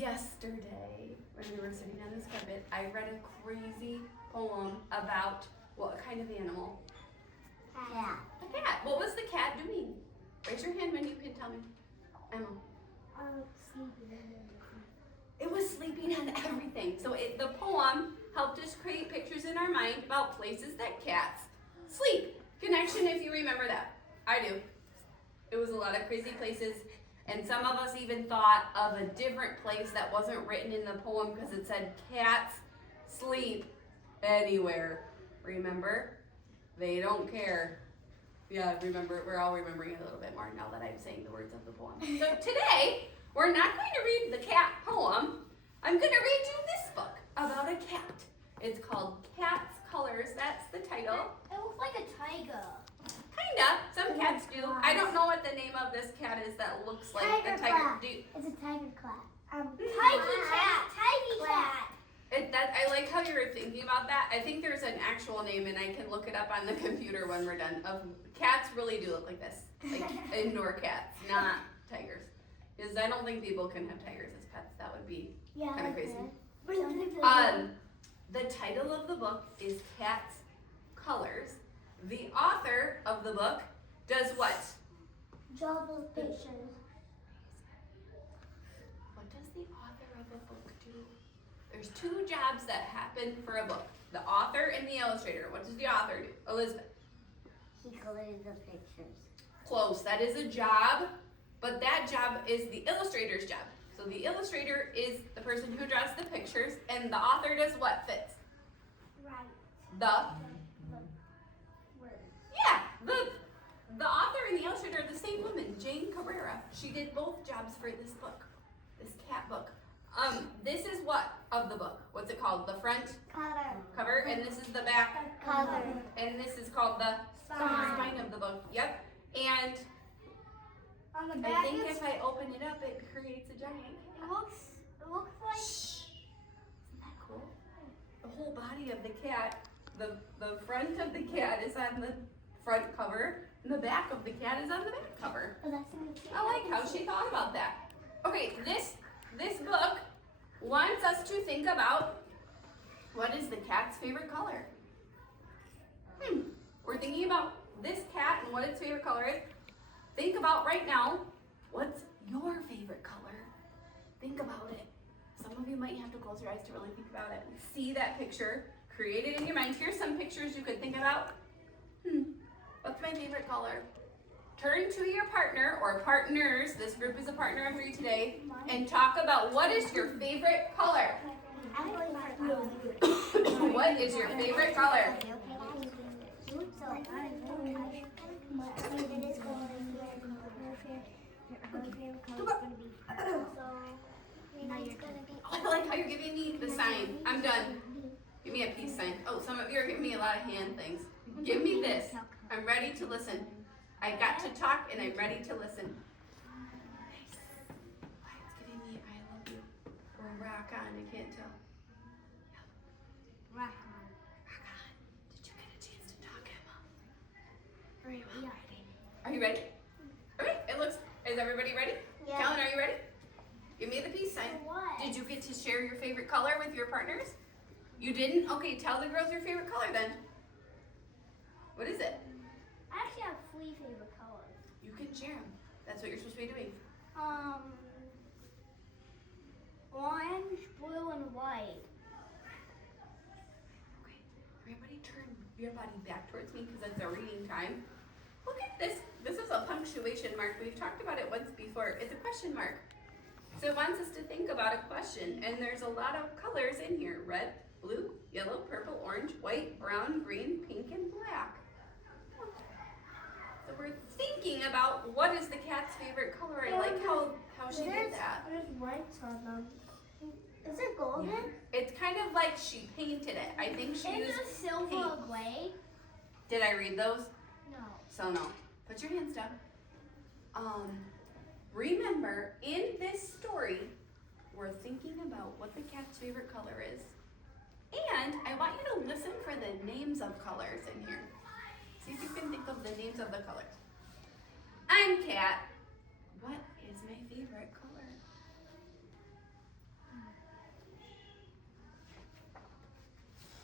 Yesterday, when we were sitting on this carpet, I read a crazy poem about what kind of animal? Cat. A cat. What was the cat doing? Raise your hand when you can tell me. Emma. Sleeping. It was sleeping on everything. So the poem helped us create pictures in our mind about places that cats sleep. Connection, if you remember that. I do. It was a lot of crazy places. And some of us even thought of a different place that wasn't written in the poem because it said cats sleep anywhere. Remember? They don't care. Yeah, remember, we're all remembering a little bit more now that I'm saying the words of the poem. So today, we're not going to read the cat poem. I'm going to read you this book about a cat. It's called Cat's Colors. That's the title. It looks like a tiger. Kinda. Some cats do. I don't know what the name of this cat is that looks like a tiger. It's a tiger cat. Tiger cat. Tiger cat. I like how you were thinking about that. I think there's an actual name, and I can look it up on the computer when we're done. Cats really do look like this, like indoor cats, not tigers. Because I don't think people can have tigers as pets. That would be kind of crazy. The title of the book is Cat's Colors. The author of the book does what? Draw those pictures. What does the author of a book do? There's two jobs that happen for a book. The author and the illustrator. What does the author do? Elizabeth. He colored the pictures. Close. That is a job, but that job is the illustrator's job. So the illustrator is the person who draws the pictures, and the author does what, Fitz? Right. The author and the illustrator are the same woman, Jane Carrera. She did both jobs for this book, this cat book. This is what of the book? What's it called? The front cover, and this is the back Cover. and this is called the spine of the book. Yep. And On the back, I think if I open it up, it creates a giant. it looks like. Shh. Isn't that cool? The whole body of the cat, the front of the cat is on the front cover, and the back of the cat is on the back cover. Oh, that's nice. I like how she thought about that. Okay, this book wants us to think about what is the cat's favorite color. We're thinking about this cat and what its favorite color is. Think about right now, what's your favorite color? Think about it. Some of you might have to close your eyes to really think about it. See that picture, create it in your mind. Here's some pictures you could think about. What's my favorite color? Turn to your partner or partners, this group is a partner of 3 today, and talk about what is your favorite color. What is your favorite color? I like how you're giving me the sign. I'm done. Give me a peace sign. Oh, some of you are giving me a lot of hand things. Give me this. I'm ready to listen. I got to talk and I'm ready to listen. Nice. It's giving me I love you. Or rock on, I can't tell. Rock on. Rock on. Did you get a chance to talk, Emma? Are you ready? Are you ready? Okay, is everybody ready? Yeah. Kellen, are you ready? Give me the peace sign. What? Did you get to share your favorite color with your partners? You didn't? Okay, tell the girls your favorite color then. What is it? I actually have 3 favorite colors. You can share them. That's what you're supposed to be doing. Orange, blue, and white. Okay, everybody turn your body back towards me because it's a reading time. Look at this. This is a punctuation mark. We've talked about it once before. It's a question mark. So it wants us to think about a question, and there's a lot of colors in here. Red, blue, yellow, purple, orange, white, brown, green, pink, and black. So we're thinking about what is the cat's favorite color. I like how she did that. There's whites on them. Is it golden? Yeah. It's kind of like she painted it. I think she used Is it silver paint. or gray? Did I read those? No. So no. Put your hands down. Remember, in this story, we're thinking about what the cat's favorite color is. And I want you to listen for the names of colors in here. See if you can think of the names of the colors. I'm Cat. What is my favorite color?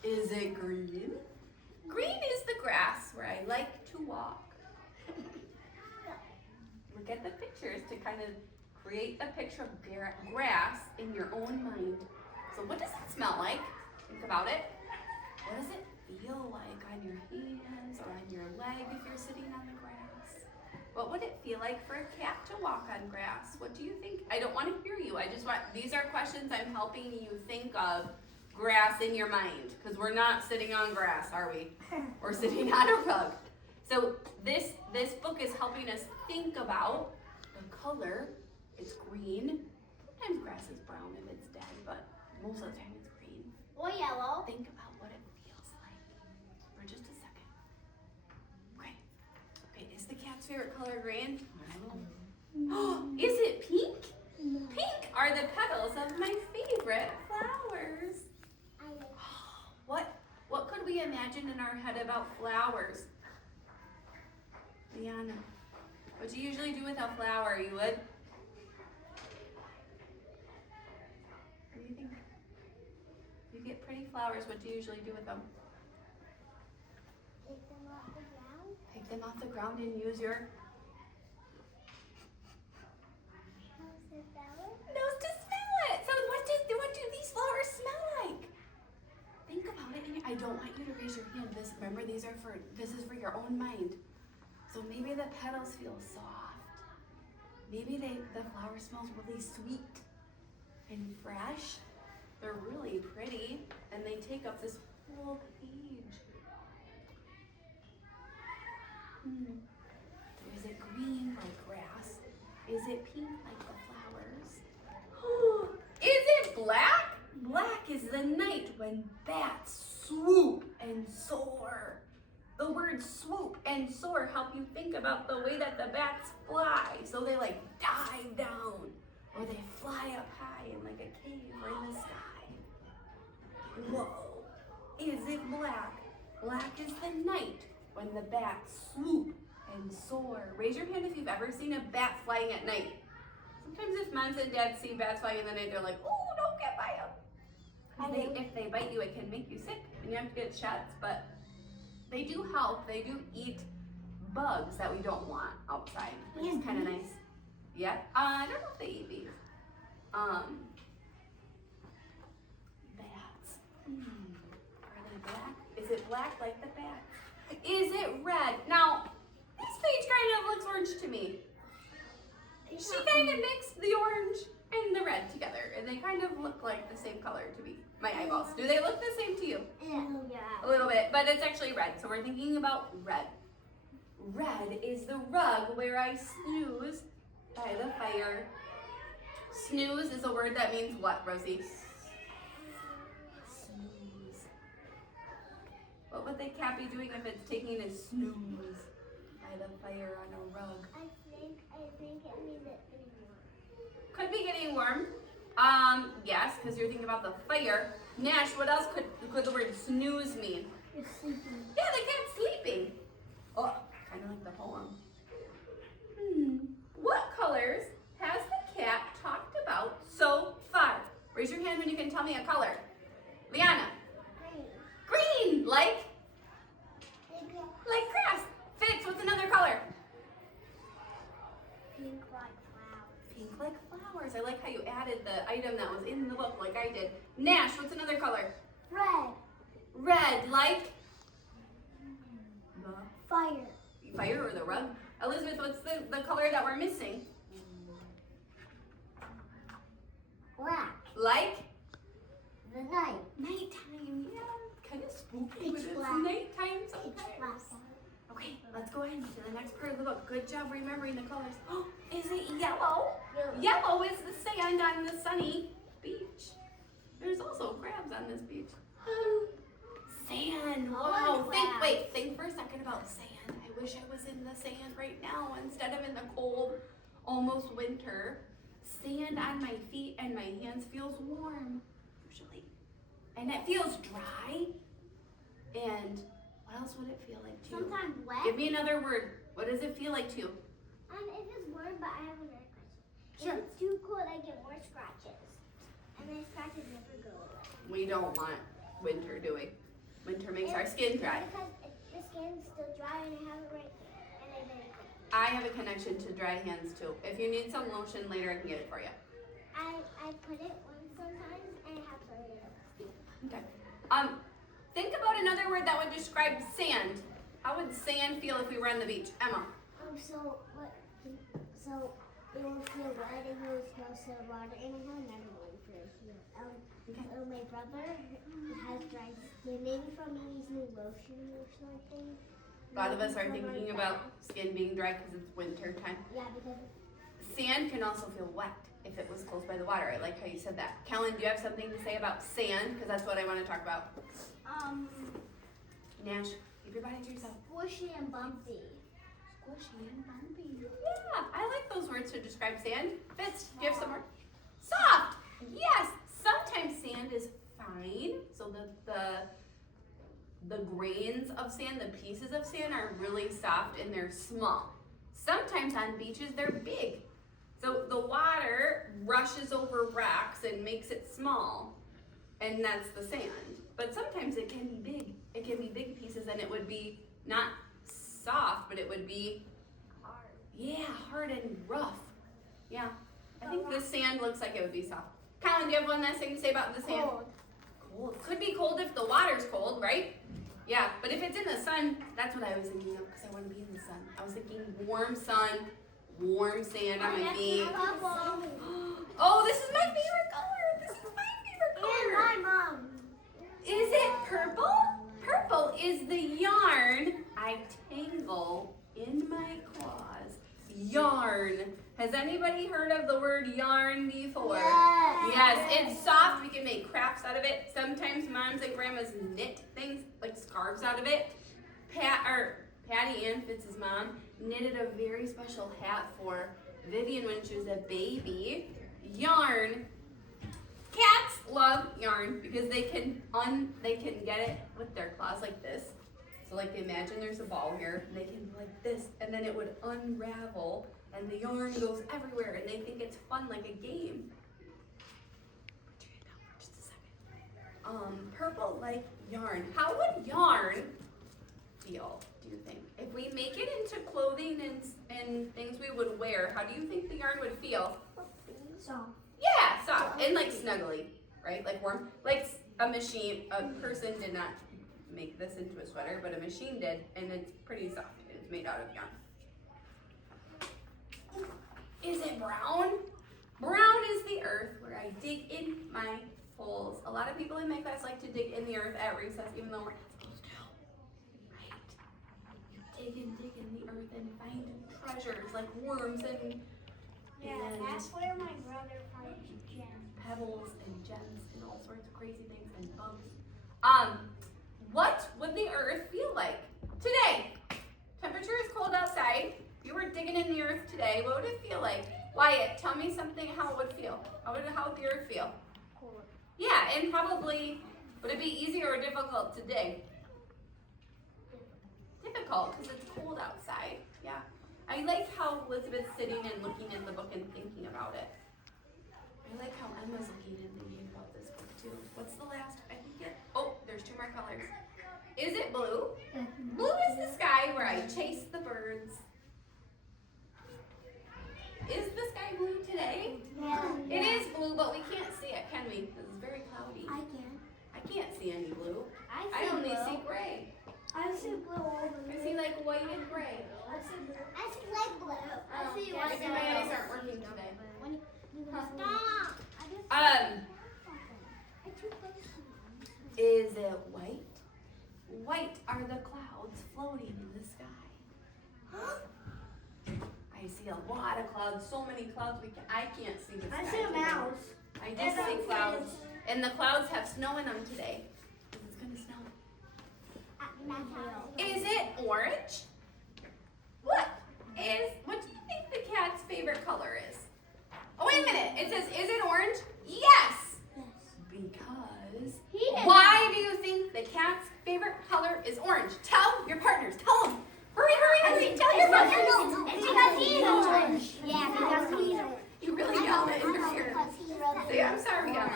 Is it green? Green is the grass where I like to walk. Look at the pictures to kind of create a picture of grass in your own mind. So what does it smell like? Think about it. What does it feel like on your hands or on your leg if you're sitting on the grass? What would it feel like for a cat to walk on grass? What do you think? I don't want to hear you. These are questions I'm helping you think of grass in your mind, because we're not sitting on grass, are we? We're sitting on a rug. So this book is helping us think about the color. It's green. Sometimes grass is brown if it's dead, but most of the time it's green. Or yellow. Think about what it feels like for just a second. Okay, is the cat's favorite color green? Is it pink? No. Pink are the petals of my favorite flowers. What could we imagine in our head about flowers? Liana, what do you usually do with a flower? You would? What do you think? You get pretty flowers. What do you usually do with them? Pick them off the ground. Pick them off the ground and use your nose to smell it. So what do these flowers smell like? Think about it. I don't want you to raise your hand. Remember, this is for your own mind. So maybe the petals feel soft. Maybe the flower smells really sweet and fresh. They're really pretty, and they take up this whole page. Is it green like grass? Is it pink like the flowers? Is it black? Black is the night when bats swoop and soar. The words swoop and soar help you think about the way that the bats fly. So they like dive down, or they fly up high in like a cave or in the sky. Whoa, is it black? Black is the night when the bats swoop and soar. Raise your hand if you've ever seen a bat flying at night. Sometimes if moms and dads see bats flying in the night, they're like, oh, don't get by them. If they bite you, it can make you sick and you have to get shots, but they do help. They do eat bugs that we don't want outside, which is kind of nice. Yeah, I don't know if they eat bees. Bats. Are they black? Is it black like the bat? Is it red? Now, this page kind of looks orange to me. She kind of mixed the orange and the red together, and they kind of look like the same color to me. My eyeballs. Do they look the same to you? Yeah. A little bit, but it's actually red. So we're thinking about red. Red is the rug where I snooze by the fire. Snooze is a word that means what, Rosie? Snooze. What would the cat be doing if it's taking a snooze by the fire on a rug? I think it means it getting warm. Could be getting warm. Yes, because you're thinking about the fire. Nash, what else could the word snooze mean? It's sleeping. Yeah, the cat's sleeping. Oh, kind of like the poem. What colors has the cat talked about so far? Raise your hand when you can tell me a color. Liana. Green. Green, like grass. Fitz, what's another color? Pink like flowers. Pink like flowers. I like how you added the item that was in the book like I did. Nash, what's another color? Red. Red, like the Fire. fire or the rug. Elizabeth, what's the color that we're missing? Black. Like The night. nighttime. Yeah, kind of spooky, It's but black. it's nighttime It's sometimes. black. Okay, let's go ahead to the next part of the book. Good job remembering the colors. Oh, is it yellow? Yellow is the sand on the sunny beach. There's also crabs on this beach. Sand. Wow. Think for a second about sand. I wish I was in the sand right now instead of in the cold, almost winter. Sand on my feet and my hands feels warm, usually. And it feels dry. And what else would it feel like to you? Sometimes wet. Give me another word. What does it feel like to you? If it's warm, but I have another question. Sure. If it's too cold, I get more scratches. And my scratches never go away. We don't want winter, do we? Winter makes our skin dry. Because the skin's still dry and I have it right there. And I didn't. I have a connection to dry hands too. If you need some lotion later, I can get it for you. I put it on sometimes and I have to put it up. Okay. Think about another word that would describe sand. How would sand feel if we were on the beach? Emma. So it will feel wet and it will smell so water. And I have another one for you. So my brother has dry skinning from using lotion or something. A lot of us are thinking about skin being dry because it's winter time. Yeah, because Sand can also feel wet if it was close by the water. I like how you said that. Kellen, do you have something to say about sand? Because that's what I want to talk about. Nash, keep your body to yourself. squishy and bumpy. Squishy and bumpy. Yeah, I like those words to describe sand. Fitz, do you have some more? Soft. Yes. Sometimes sand is fine. So the grains of sand, the pieces of sand are really soft and they're small. Sometimes on beaches they're big. So the water rushes over rocks and makes it small, and that's the sand. But sometimes it can be big. It can be big pieces, and it would be not soft, but it would be Hard. yeah, hard and rough. Yeah, I think the sand looks like it would be soft. Colin, do you have one last thing to say about the sand? Cold. Cold. Could be cold if the water's cold, right? Yeah, but if it's in the sun, that's what I was thinking of because I want to be in the sun. I was thinking warm sun, warm sand on my feet. Oh, this is my favorite color. This is my favorite color. And my mom. Is it purple? Purple is the yarn I tangle in my claws. Yarn. Has anybody heard of the word yarn before? Yes. Yes, it's soft. We can make crafts out of it. Sometimes moms and grandmas knit things like scarves out of it. Patty Ann, Fitz's mom, knitted a very special hat for Vivian when she was a baby. Yarn. Cats love yarn because they can get it with their claws like this. So like imagine there's a ball here, and they can go like this, and then it would unravel, and the yarn goes everywhere, and they think it's fun like a game. Put your hand down for just a second. Purple like yarn. How would yarn feel, do you think? If we make it into clothing and things we would wear, how do you think the yarn would feel? Soft. Yeah, soft and like snuggly, right? Like warm. Like a person did not make this into a sweater, but a machine did, and it's pretty soft. It's made out of yarn. Is it brown? Brown is the earth where I dig in my holes. A lot of people in my class like to dig in the earth at recess, even though we're not supposed to. Right? You dig in the earth and find treasures like worms and That's where my brother finds gems. pebbles and gems and all sorts of crazy things and bugs. What would the earth feel like today? Temperature is cold outside. If you were digging in the earth today, what would it feel like? Wyatt, tell me something how it would feel. How would the earth feel? Cold. Yeah, and probably, would it be easy or difficult to dig? Difficult, because it's cold outside. Yeah. I like how Elizabeth's sitting and looking in the book and thinking about it. I like how Emma's looking and thinking about this book too. What's the last? I think there's 2 more colors. Is it blue? Blue is the sky where I chase the birds. Is the sky blue today? Yeah. It is blue, but we can't see it, can we? Because it's very cloudy. I can. I can't see any blue. I I only blue. see gray. I see blue over I see like white and gray. I see blue. I see light blue. I see Yeah, white. my eyes aren't working today. Stop. Is it white? White are the clouds floating in the sky. I see a lot of clouds, so many clouds I can't see the sky. I see a today. mouse. I just see clouds. And the clouds have snow in them today. It's gonna snow. Is it orange? What do you think the cat's favorite color is? Oh, wait a minute. It says, is it orange? Yes. Because why do you think the cat's favorite color is orange? Tell your partners. Tell them. Hurry. Tell your partners. It's because he's orange. Yeah, because he's orange. You really yelled it in your ear. See, I'm sorry, Emma.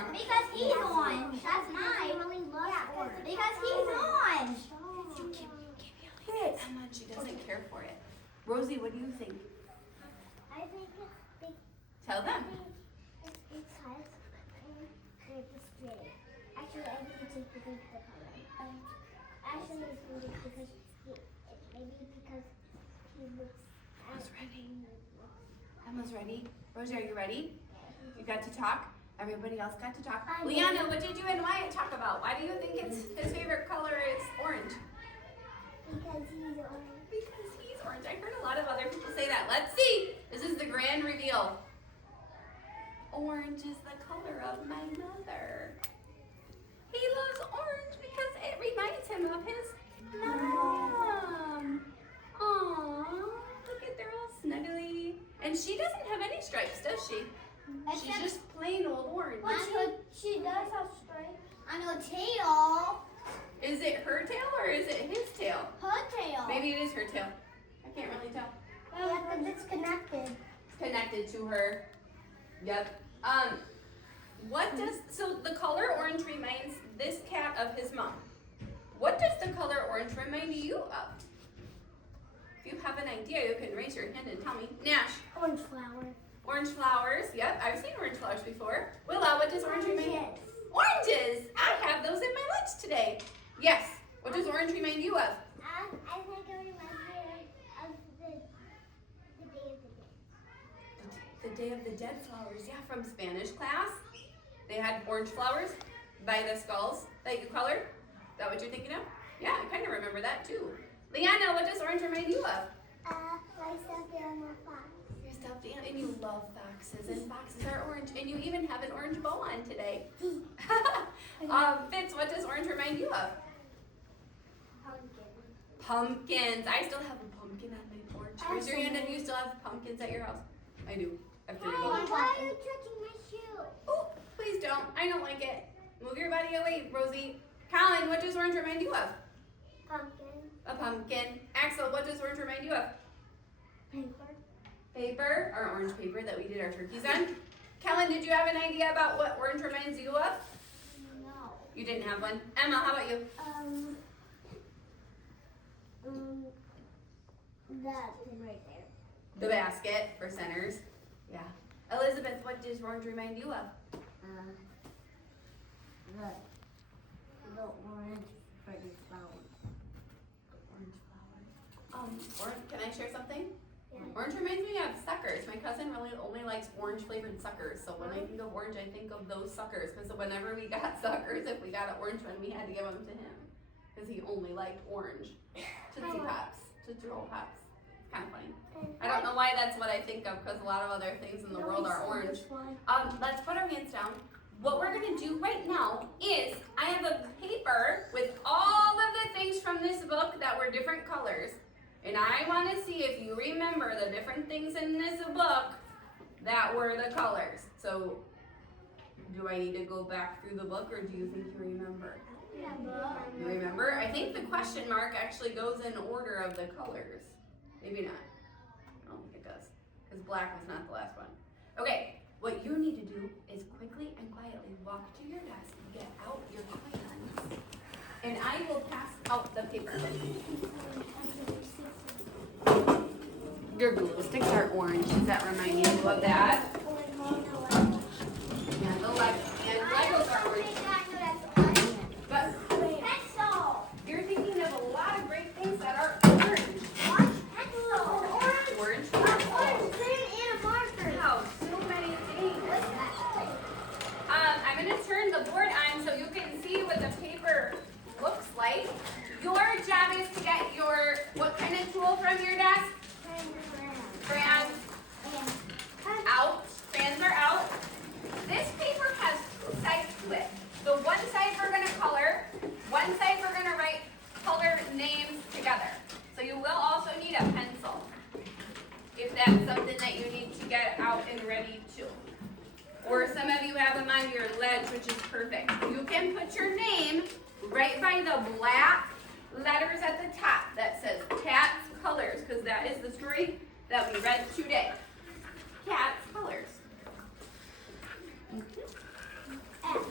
uniform? Because he's orange. That's mine. Really loves orange. Because he's orange. Emma, she doesn't care for it. Rosie, what do you think? I think it's Tell them. because it's display. Actually, I think it's just because of the color. Actually, it's because maybe because he looks. Emma's ready. Emma's ready. Rosie, are you ready? You got to talk? Everybody else got to talk. Leanna, what did you and Wyatt talk about? Why do you think it's his favorite color is orange? Because he's orange. Because he's orange. I heard a lot of other people say that. Let's see. This is the grand reveal. Orange is the color of my mother. He loves orange because it reminds him of his mom. Aww, look at they're all snuggly. And she doesn't have any stripes, does she? She's just plain old orange. She does have stripes. On her tail. Is it her tail or is it his tail? Her tail. Maybe it is her tail. I can't really tell. Yeah, because it's connected. It's connected to her. Yep. So the color orange reminds this cat of his mom. What does the color orange remind you of? If you have an idea, you can raise your hand and tell me. Nash. Orange flower. Orange flowers. Yep, I've seen orange flowers before. Willa, what does orange remind you? Oranges. I have those in my lunch today. Yes. What does orange remind you of? I think it reminds me of the Day of the Dead. The Day of the Dead flowers. Yeah, from Spanish class. They had orange flowers by the skulls that you colored. Is that what you're thinking of? Yeah, I kind of remember that too. Leanna, what does orange remind you of? My stuffed animal fox. Your stuffed animal, and you love foxes, and foxes are orange, and you even have an orange bow on today. Fitz, what does orange remind you of? Pumpkin. Pumpkins. I still have a pumpkin on my porch. Raise your hand if you still have pumpkins at your house. I do. I have 3 of them. Why are you touching my shoe? Oh, please don't. I don't like it. Move your body away, Rosie. Colin, what does orange remind you of? Pumpkin. A pumpkin. Axel, what does orange remind you of? Paper. Paper, our orange paper that we did our turkeys on. Kellen, did you have an idea about what orange reminds you of? No. You didn't have one. Emma, how about you? That thing right there. The basket for centers. Yeah. Elizabeth, what does orange remind you of? The orange for the flowers. Orange flowers. Can I share something? Yeah. Orange reminds me of suckers. My cousin really only likes orange flavored suckers. So when I think of orange, I think of those suckers. Because whenever we got suckers, if we got an orange one, we had to give them to him. Because he only liked orange. Tootsie Pops. Tootsie Roll Pops. It's kind of funny. I don't know why that's what I think of. Because a lot of other things in the world are orange. Let's put our hands down. What we're going to do right now is I have a paper with all of the things from this book that were different colors. And I want to see if you remember the different things in this book that were the colors. So, do I need to go back through the book or do you think you remember? You remember? I think the question mark actually goes in order of the colors. Maybe not. I don't think it does. Because black was not the last one. Okay, what you need to do is quickly and quietly walk to your desk, get out your crayons, and I will pass out the paper. Your glue sticks are orange. Does that remind you of that? Yeah, the left and Legos are orange. But you're thinking of a lot of great things that are orange. Orange. Wow, so many things. I'm going to turn the board on so you can see what the paper looks like. Your job is to get your, what kind of tool from your desk? Crayons out. Crayons are out. This paper has 2 sides to it. So one side we're going to color, one side we're going to write color names together. So you will also need a pencil if that's something that you need to get out and ready to. Or some of you have them on your ledge, which is perfect. You can put your name right by the black letters at the top that says Cat's Colors, because that is the story that we read today. Cat's Colors.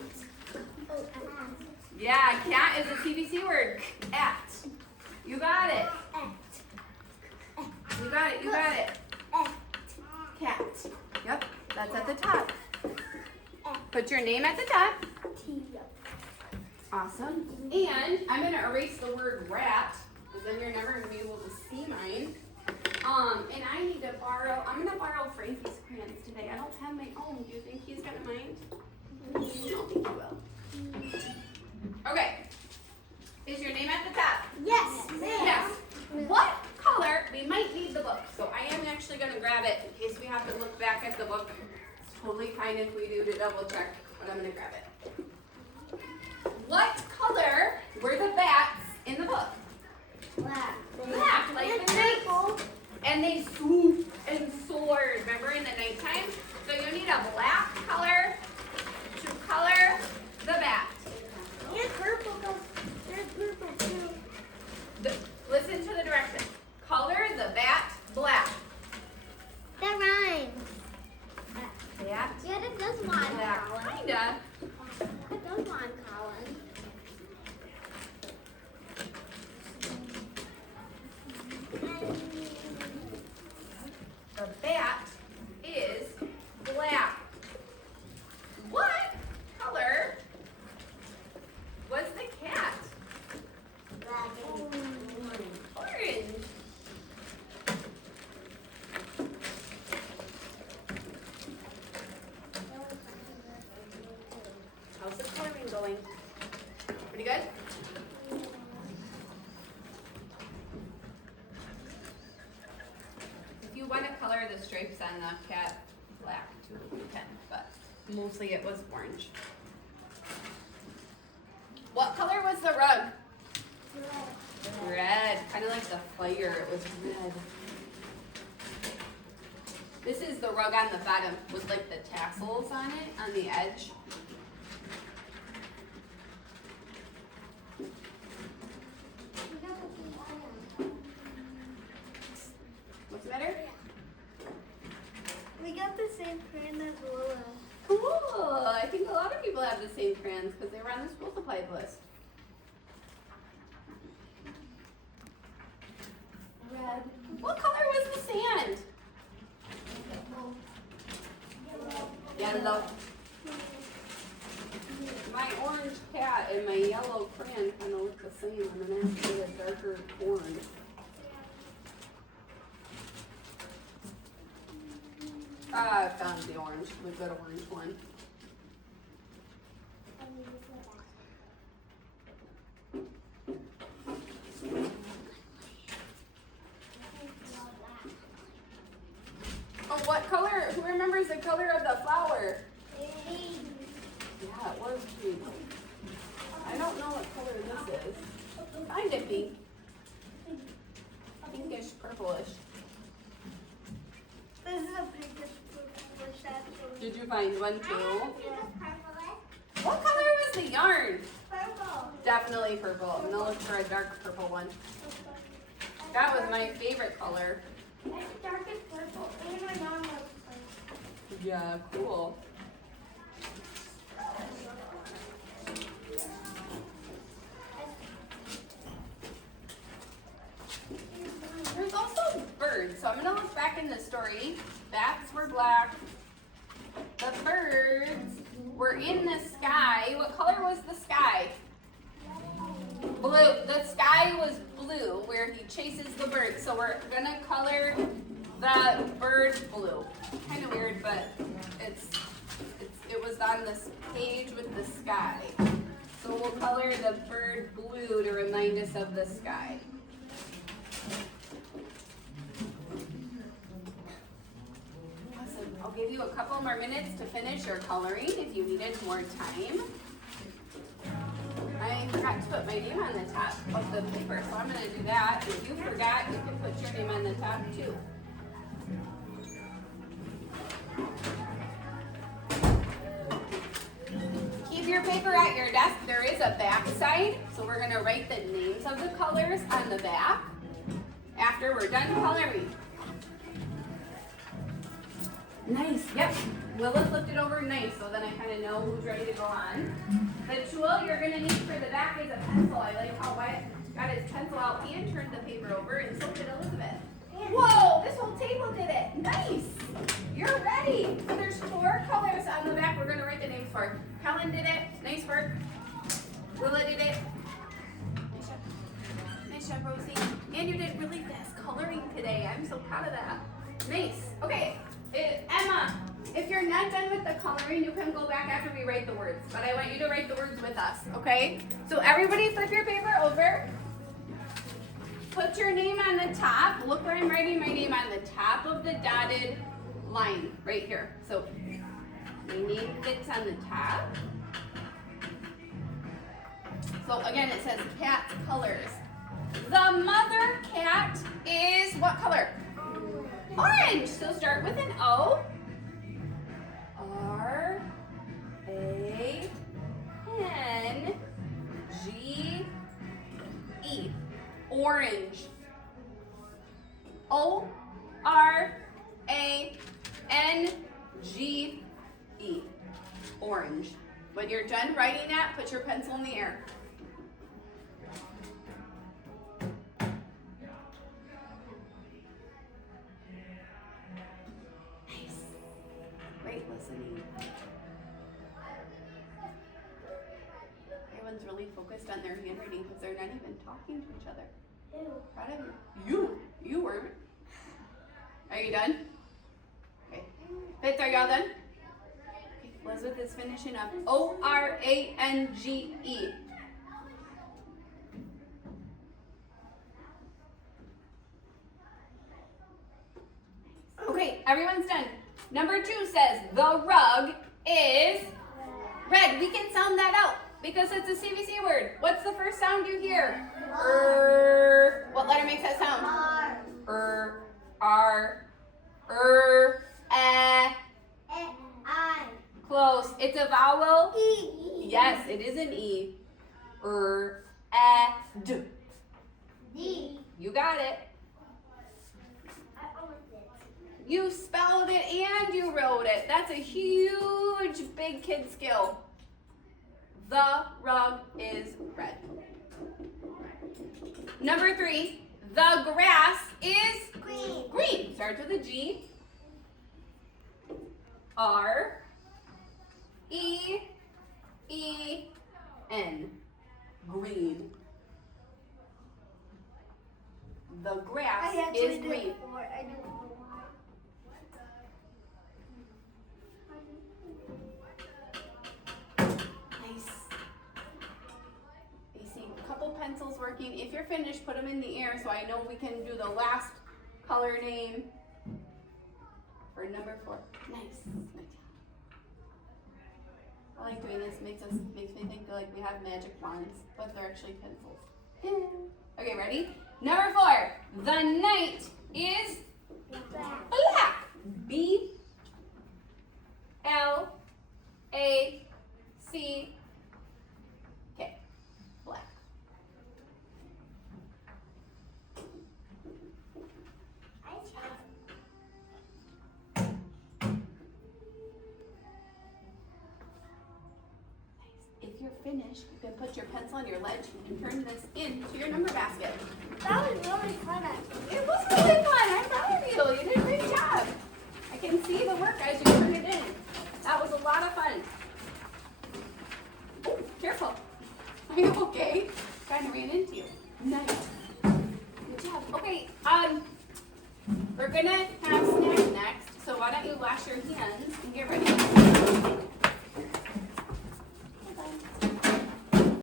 Yeah, cat is a TBC word. Cat. You got it. You got it. You got it. Cat. Yep, that's at the top. Put your name at the top. Awesome. And I'm going to erase the word rat, because then you're never going to be able to see mine. And I need to borrow, I'm going to borrow Frankie's crayons today. I don't have my own. Do you think he's going to mind? I don't think he will. Okay. Is your name at the top? Yes. Yes. What color? We might need the book, so I am actually going to grab it in case we have to look back at the book. It's totally fine if we do to double check, but I'm going to grab it. What color were the bats in the book? Black. Black, like the night. And they swooped and soared, remember, in the nighttime? So you need a black color to color the bat. And purple. There's purple too. Listen to the direction. Color the bat black. That rhymes. Bat Yeah, that does rhyme, black. Colin. Kinda. That does rhyme, Colin. The bat is black. What color was the cat? Black. Orange. How's the coloring going? Pretty good? If you want to color the stripes on the cat black too, you can, but mostly it was orange. What color was the rug? Red, kind of like the fire, it was red. This is the rug on the bottom with like the tassels on it, on the edge. What's the matter? We got the same crayon as Lola. Cool, I think a lot of people have the same crayons because they were on the school supplies list. Red. What color was the sand? Yellow. My orange cat and my yellow crayon kind of look the same. I'm gonna have to get a darker orange. I found the orange, the good orange one. Oh, what color? Who remembers the color of the flower? Yeah, it was pink. I don't know what color this is. Kind of pink. Pinkish, purplish. This is a pinkish purplish actually. Did you find one too? Yeah. What color was the yarn? Purple. Definitely purple. I'm gonna look for a dark purple one. That was my favorite color. That's the darkest purple. And my mom loves purple. Yeah, cool. There's also birds, so I'm gonna look back in the story. Bats were black. The birds were in the sky. What color was the sky? Blue. The sky was blue where he chases the birds. So we're gonna color the bird blue. Kind of weird, but it was on this page with the sky. So we'll color the bird blue to remind us of the sky. Awesome. I'll give you a couple more minutes to finish your coloring if you needed more time. I forgot to put my name on the top of the paper, so I'm going to do that. If you forgot, you can put your name on the top too. Keep your paper at your desk. There is a back side, so we're going to write the names of the colors on the back after we're done coloring. Nice, yep. Willa flipped it over nice, so then I kind of know who's ready to go on. The tool you're going to need for the back is a pencil. I like how Wyatt got his pencil out and turned the paper over, and so did Elizabeth. Whoa, this whole table did it. Nice. You're ready. So there's 4 colors on the back we're going to write the names for. Helen did it. Nice work. Willa did it. Nice job. Nice job, Rosie. And you did really fast coloring today. I'm so proud of that. Nice. Okay, Emma, if you're not done with the coloring, you can go back after we write the words. But I want you to write the words with us, okay? So everybody flip your paper over. Put your name on the top. Look where I'm writing my name on the top of the dotted line right here. So my name gets on the top. So again, it says cat colors. The mother cat is what color? Orange. So start with an O. R-A-N-G-E. Orange. O-R-A-N-G-E. Orange. When you're done writing that, put your pencil in the air. Nice. Great listening. Everyone's really focused on their handwriting because they're not even talking to each other. Proud of you. You were. Are you done? Okay. Fitz, are y'all done? Okay. Elizabeth is finishing up. O-R-A-N-G-E. Okay, everyone's done. Number 2 says the rug is red. We can sound that out because it's a CVC word. What's the first sound you hear? What letter makes that sound? R. I. Close. It's a vowel. E. Yes, it is an E. D. D. You got it. I owned it. You spelled it and you wrote it. That's a huge, big kid skill. The rug is red. Number 3, the grass is Green. green. Starts with a G. R-E-E-N. Green. The grass is green. I don't know why. Nice. You see a couple pencils working. If you're finished, put them in the air so I know we can do the last color name for number 4. Nice. Good job. I like doing this. Makes me think like we have magic wands, but they're actually pencils. Okay, ready? Number 4. The night is black. B-L-A-C-K. Black. If you're finished, you can put your pencil on your ledge and turn this into your number basket. That was really fun, actually. It was really fun. I'm proud of you. You did a great job. I can see the work as you turn it in. That was a lot of fun. Oh, careful. Are you okay? Kind of ran into you. Nice. Good job. Okay, we're gonna have snack next. So why don't you wash your hands and get ready.